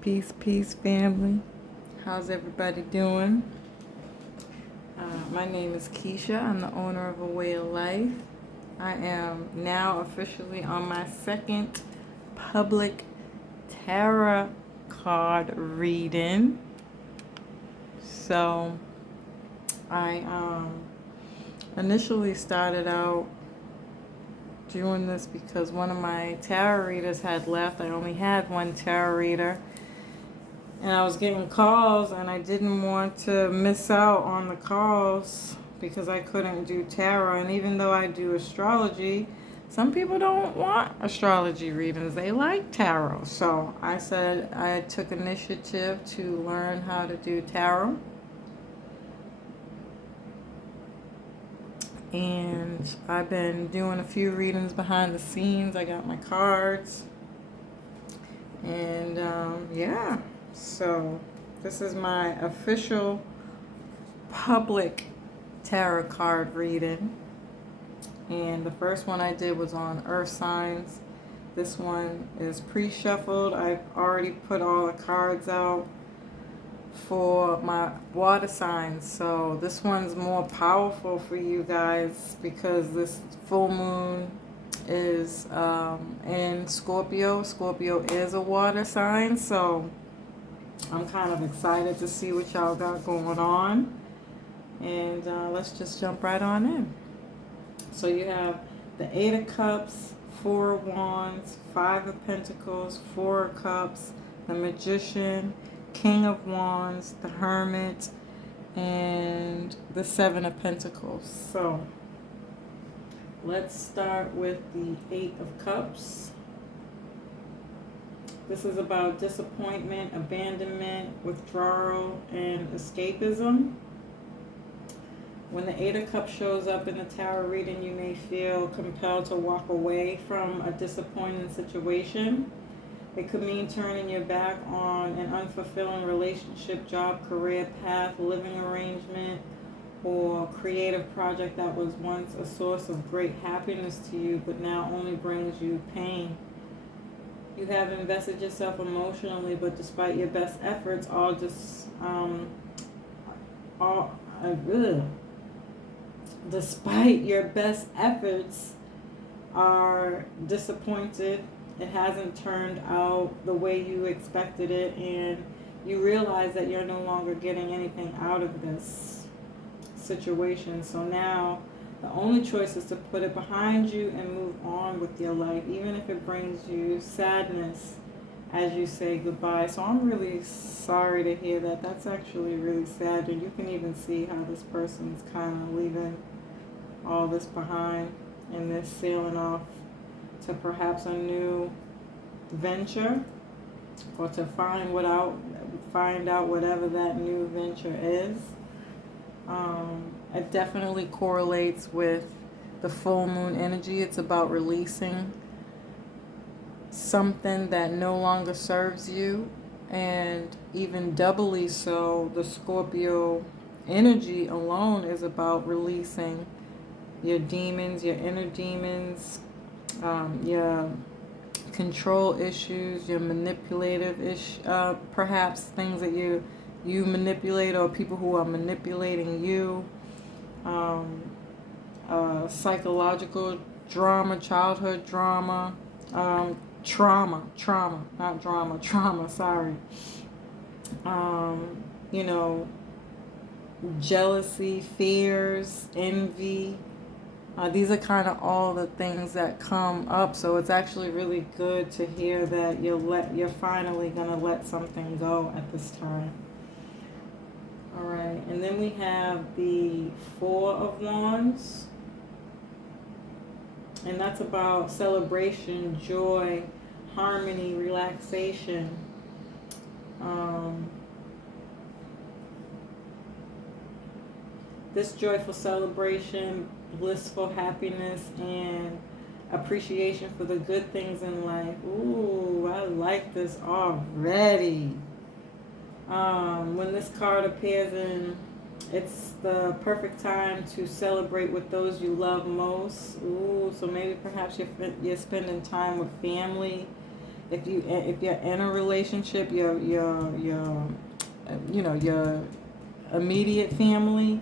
Peace, family. How's everybody doing? My name is Keisha. I'm the owner of A Way of Life. I am now officially on my second public tarot card reading. So I initially started out doing this because one of my tarot readers had left. I only had one tarot reader, and I was getting calls, and I didn't want to miss out on the calls because I couldn't do tarot. And even though I do astrology, some people don't want astrology readings. They like tarot. So I said I took initiative to learn how to do tarot. And I've been doing a few readings behind the scenes. I got my cards. And yeah, so this is my official public tarot card reading. And the first one I did was on earth signs. This one is pre-shuffled. I've already put all the cards out for my water signs. So this one's more powerful for you guys because this full moon is in Scorpio. Scorpio is a water sign, so I'm kind of excited to see what y'all got going on. And let's just jump right on in. So you have the Eight of Cups, Four of Wands, Five of Pentacles, Four of Cups, the Magician, King of Wands, the Hermit, and the Seven of Pentacles. So let's start with the Eight of Cups. This is about disappointment, abandonment, withdrawal, and escapism. When the Eight of Cups shows up in the tarot reading, you may feel compelled to walk away from a disappointing situation. It could mean turning your back on an unfulfilling relationship, job, career path, living arrangement, or creative project that was once a source of great happiness to you, but now only brings you pain. You have invested yourself emotionally, but despite your best efforts, despite your best efforts are disappointed. It hasn't turned out the way you expected it, and you realize that you're no longer getting anything out of this situation. So now the only choice is to put it behind you and move on with your life, even if it brings you sadness as you say goodbye. So I'm really sorry to hear that. That's actually really sad, and you can even see how this person's kind of leaving all this behind, and they're sailing off to perhaps a new venture, or to find out whatever that new venture is. It definitely correlates with the full moon energy. It's about releasing something that no longer serves you, and even doubly so, the Scorpio energy alone is about releasing your demons, your inner demons, your control issues, your manipulative perhaps things that you manipulate, or people who are manipulating you, psychological drama, childhood trauma, sorry. Jealousy, fears, envy. These are kind of all the things that come up. So it's actually really good to hear that you're finally gonna let something go at this time. All right, and then we have the Four of Wands, and that's about celebration, joy, harmony, relaxation. This joyful celebration, blissful happiness, and appreciation for the good things in life. Ooh, I like this already. When this card appears in, it's the perfect time to celebrate with those you love most. Ooh, so maybe perhaps you're spending time with family. if you're in a relationship, your you know, your immediate family.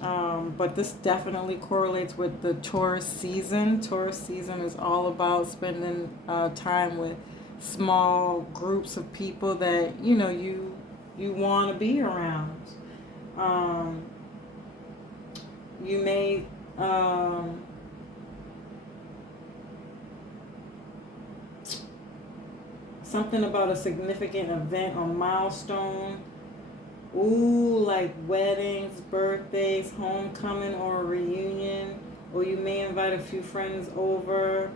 But this definitely correlates with the Taurus season. Taurus season is all about spending time with small groups of people that you want to be around. You may something about a significant event or milestone. Ooh, like weddings, birthdays, homecoming, or a reunion. Or you may invite a few friends over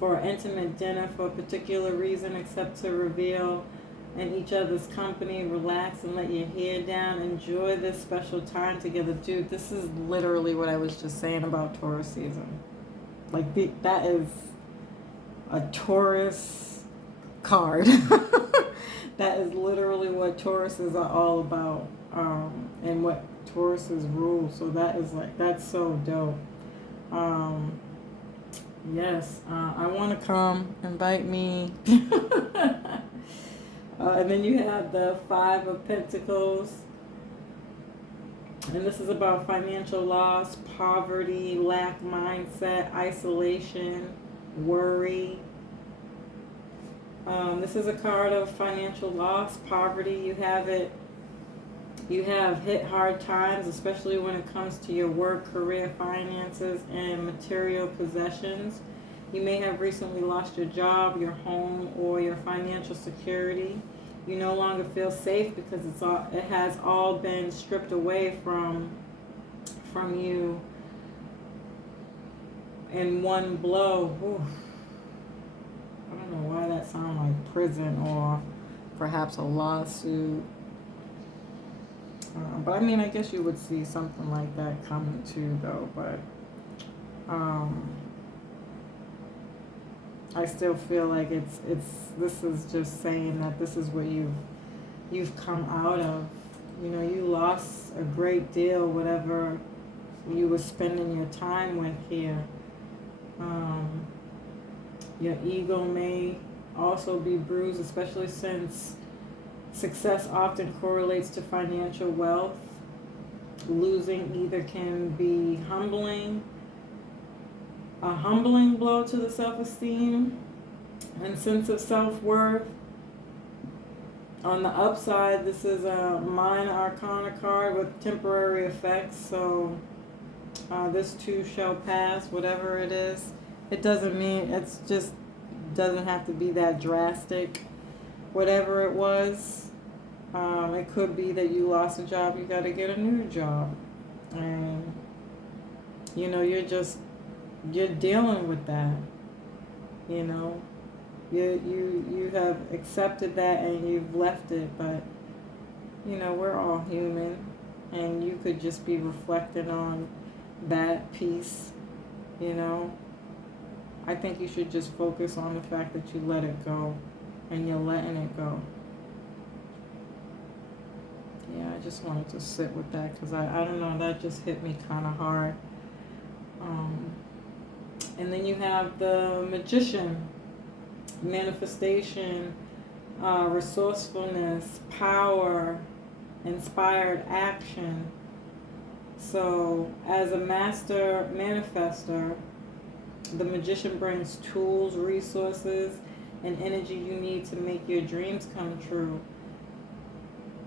for an intimate dinner for a particular reason, except to reveal in each other's company. Relax and let your hair down. Enjoy this special time together. Dude, this is literally what I was just saying about Taurus season. Like, that is a Taurus card. That is literally what Tauruses are all about, and what Tauruses rule. So that's so dope. Yes, I want to come, invite me. And then you have the Five of Pentacles. And this is about financial loss, poverty, lack mindset, isolation, worry. This is a card of financial loss, poverty. You have hit hard times, especially when it comes to your work, career, finances, and material possessions. You may have recently lost your job, your home, or your financial security. You no longer feel safe because it has all been stripped away from you in one blow. Oof. I don't know why that sounds like prison or perhaps a lawsuit. But I mean, I guess you would see something like that coming too, though. But I still feel like this is just saying that this is what you've come out of. You know, you lost a great deal, whatever you were spending your time with here. Your ego may also be bruised, especially since success often correlates to financial wealth. Losing either can be a humbling blow to the self-esteem and sense of self-worth. On the upside, this is a minor arcana card with temporary effects, so this too shall pass, whatever it is. It doesn't mean, it's just doesn't have to be that drastic. Whatever it was, it could be that you lost a job, you got to get a new job. And, you know, you're dealing with that. You know, you have accepted that and you've left it, but, you know, we're all human, and you could just be reflecting on that piece, you know. I think you should just focus on the fact that you let it go, and you're letting it go. Yeah, I just wanted to sit with that because I don't know, that just hit me kind of hard. And then you have the Magician, manifestation, resourcefulness, power, inspired action. So as a master manifester, the Magician brings tools, resources, and energy you need to make your dreams come true.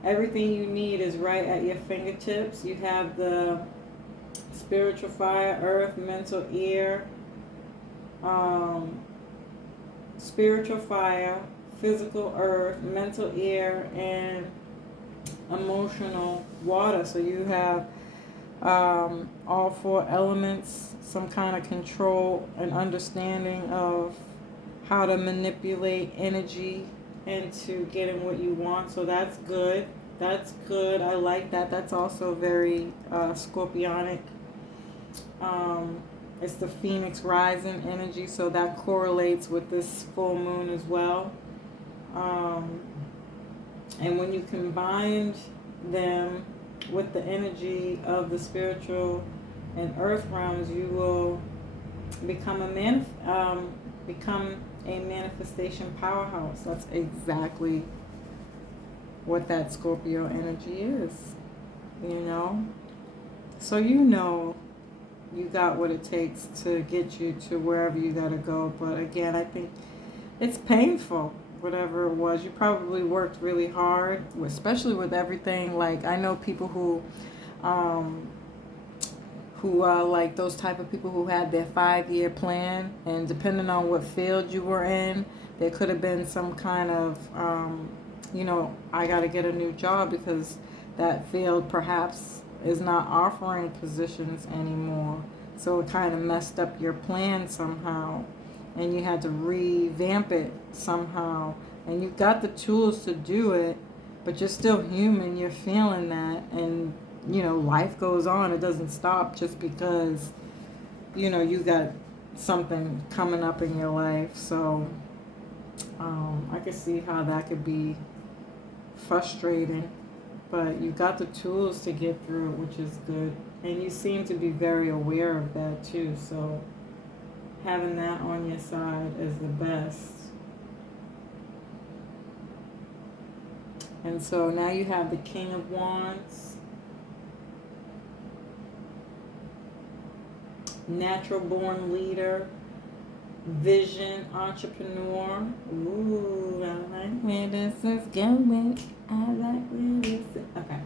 Everything you need is right at your fingertips. You have the spiritual fire, earth, mental air, spiritual fire, physical earth, mental air, and emotional water. So you have all four elements, some kind of control and understanding of how to manipulate energy into getting what you want. So that's good. That's good. I like that. That's also very Scorpionic. It's the Phoenix rising energy, so that correlates with this full moon as well. And when you combine them with the energy of the spiritual and earth realms, you will become a manifestation powerhouse. That's exactly what that Scorpio energy is, you know? So you know you got what it takes to get you to wherever you got to go. But again, I think it's painful, whatever it was. You probably worked really hard, especially with everything. Like, I know people who are like those type of people who had their 5-year plan, and depending on what field you were in, there could have been some kind of, I got to get a new job because that field perhaps is not offering positions anymore. So it kind of messed up your plan somehow, and you had to revamp it somehow. And you got the tools to do it, but you're still human. You're feeling that, and life goes on. It doesn't stop just because you got something coming up in your life. So I can see how that could be frustrating, but you got the tools to get through it, which is good. And you seem to be very aware of that too. So having that on your side is the best. And so now you have the King of Wands. Natural born leader. Vision, entrepreneur. Ooh, I like where this is going. I like where this is. Okay.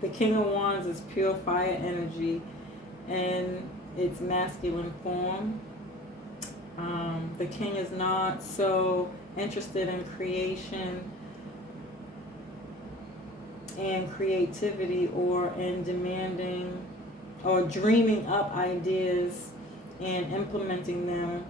The King of Wands is pure fire energy in its masculine form. The King is not so interested in creation and creativity, or in demanding or dreaming up ideas and implementing them.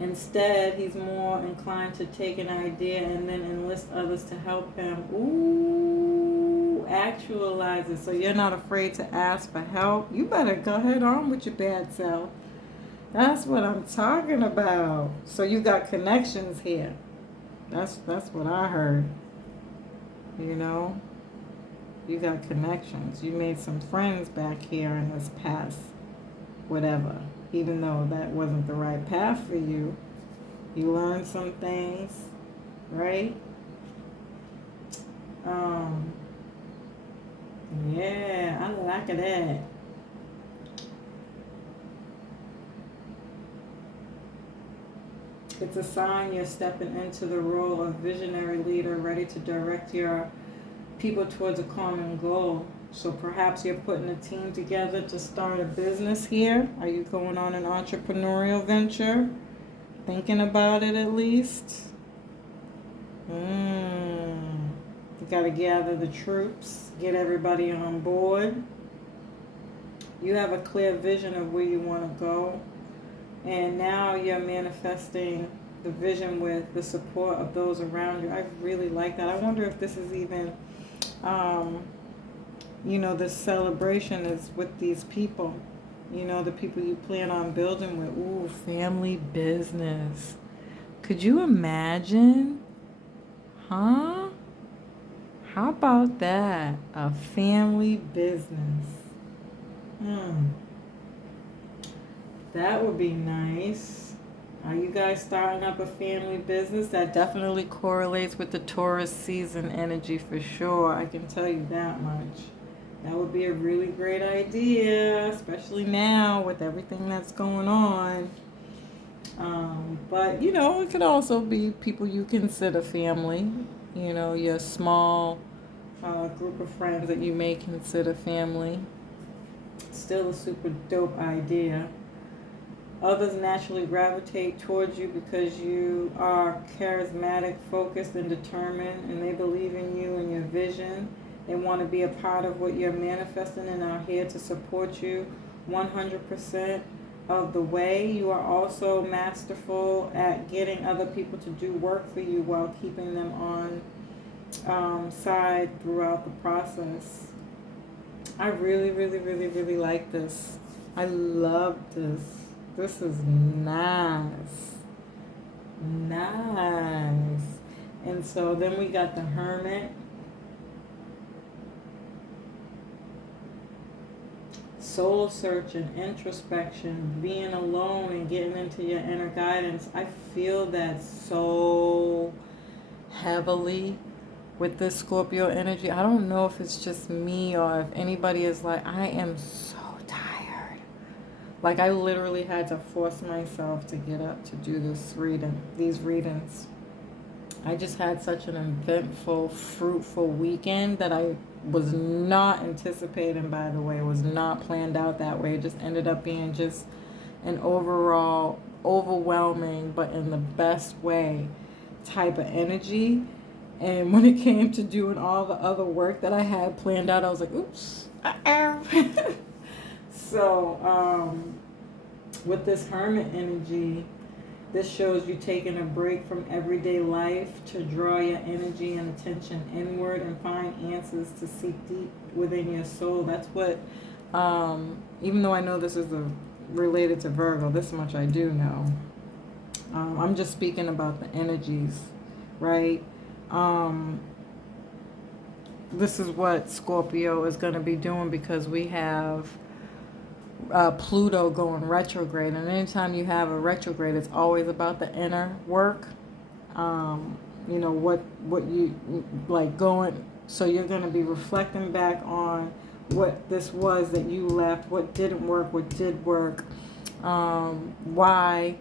Instead, he's more inclined to take an idea and then enlist others to help him. Ooh, actualize it. So you're not afraid to ask for help. You better go ahead on with your bad self. That's what I'm talking about. So you got connections here. That's what I heard. You got connections. You made some friends back here in this past whatever. Even though that wasn't the right path for you, you learned some things, right? Yeah, I like that. It's a sign you're stepping into the role of visionary leader, ready to direct your people towards a common goal. So perhaps you're putting a team together to start a business here. Are you going on an entrepreneurial venture? Thinking about it at least? You got to gather the troops, get everybody on board. You have a clear vision of where you want to go. And now you're manifesting the vision with the support of those around you. I really like that. I wonder if this is even, this celebration is with these people. The people you plan on building with. Ooh, family business. Could you imagine? Huh? How about that? A family business. That would be nice. Are you guys starting up a family business? That definitely correlates with the Taurus season energy for sure. I can tell you that much. That would be a really great idea, especially now with everything that's going on. But, it could also be people you consider family. Your small group of friends that you may consider family. Still a super dope idea. Others naturally gravitate towards you because you are charismatic, focused, and determined, and they believe in you and your vision. They want to be a part of what you're manifesting and are here to support you 100% of the way. You are also masterful at getting other people to do work for you while keeping them on side throughout the process. I really, really, really, really like this. I love this. This is nice. Nice. And so then we got the Hermit. soul searching, introspection, being alone and getting into your inner guidance. I feel that so heavily with this Scorpio energy. I don't know if it's just me or if anybody is like, I am so tired. Like, I literally had to force myself to get up to do these readings. I just had such an eventful, fruitful weekend that I was not anticipating, by the way. It was not planned out that way. It just ended up being just an overall overwhelming, but in the best way, type of energy. And when it came to doing all the other work that I had planned out, I was like, oops. So, with this Hermit energy, this shows you taking a break from everyday life to draw your energy and attention inward and find answers to seek deep within your soul. That's what, even though I know this is related to Virgo, this much I do know. I'm just speaking about the energies, right? This is what Scorpio is going to be doing because we have Pluto going retrograde, and anytime you have a retrograde, it's always about the inner work. You know what you like going. So you're going to be reflecting back on what this was that you left, what didn't work, what did work, why.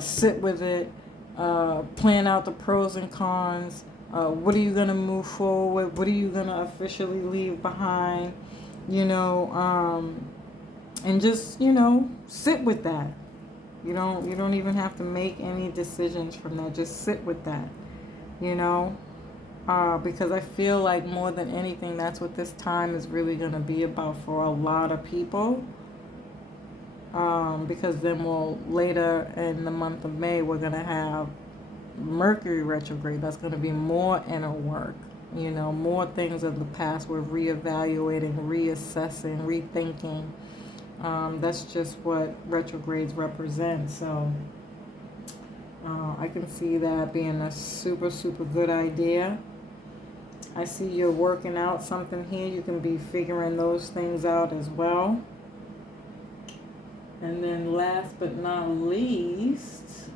Sit with it, plan out the pros and cons. What are you going to move forward with? What are you going to officially leave behind? You know, and just, you know, sit with that. You don't even have to make any decisions from that. Just sit with that, you know, because I feel like more than anything, that's what this time is really going to be about for a lot of people. Because then later in the month of May, we're going to have Mercury retrograde. That's going to be more inner work, you know, more things of the past. We're reevaluating, reassessing, rethinking. That's just what retrogrades represent. So I can see that being a super, super good idea. I see you're working out something here. You can be figuring those things out as well. And then last but not least,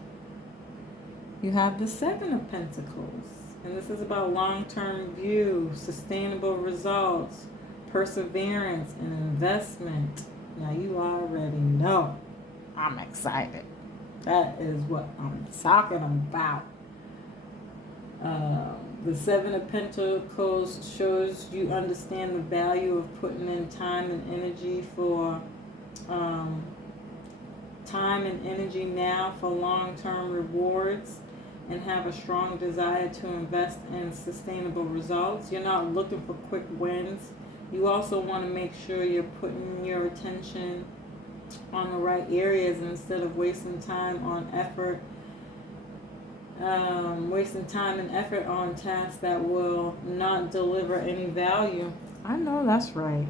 you have the Seven of Pentacles. And this is about long-term view, sustainable results, perseverance, and investment. Now, you already know I'm excited. That is what I'm talking about. The Seven of Pentacles shows you understand the value of putting in time and energy for time and energy now for long-term rewards, and have a strong desire to invest in sustainable results. You're not looking for quick wins. You also want to make sure you're putting your attention on the right areas instead of wasting time on effort, wasting time and effort on tasks that will not deliver any value. I know that's right.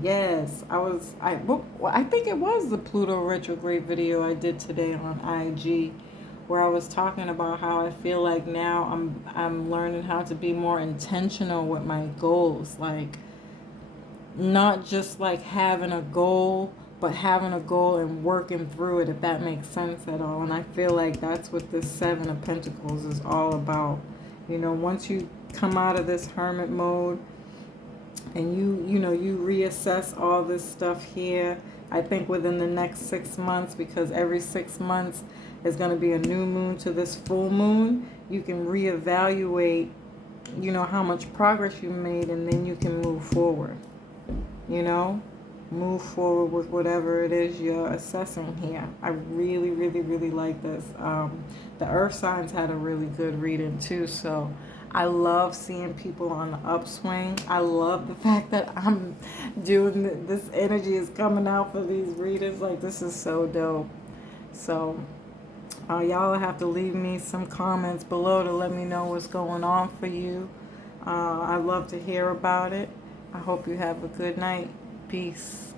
Yes, I think it was the Pluto retrograde video I did today on IG, where I was talking about how I feel like now I'm learning how to be more intentional with my goals, like not just like having a goal, but having a goal and working through it, if that makes sense at all. And I feel like that's what this Seven of Pentacles is all about. You know, once you come out of this hermit mode and you reassess all this stuff here, I think within the next 6 months, because every 6 months is going to be a new moon to this full moon, you can reevaluate, how much progress you made, and then you can move forward. Move forward with whatever it is you're assessing here. I really, really, really like this. The earth signs had a really good reading too, so I love seeing people on the upswing. I love the fact that I'm doing this energy is coming out for these readings. Like, this is so dope. So y'all have to leave me some comments below to let me know what's going on for you. I'd love to hear about it. I hope you have a good night. Peace.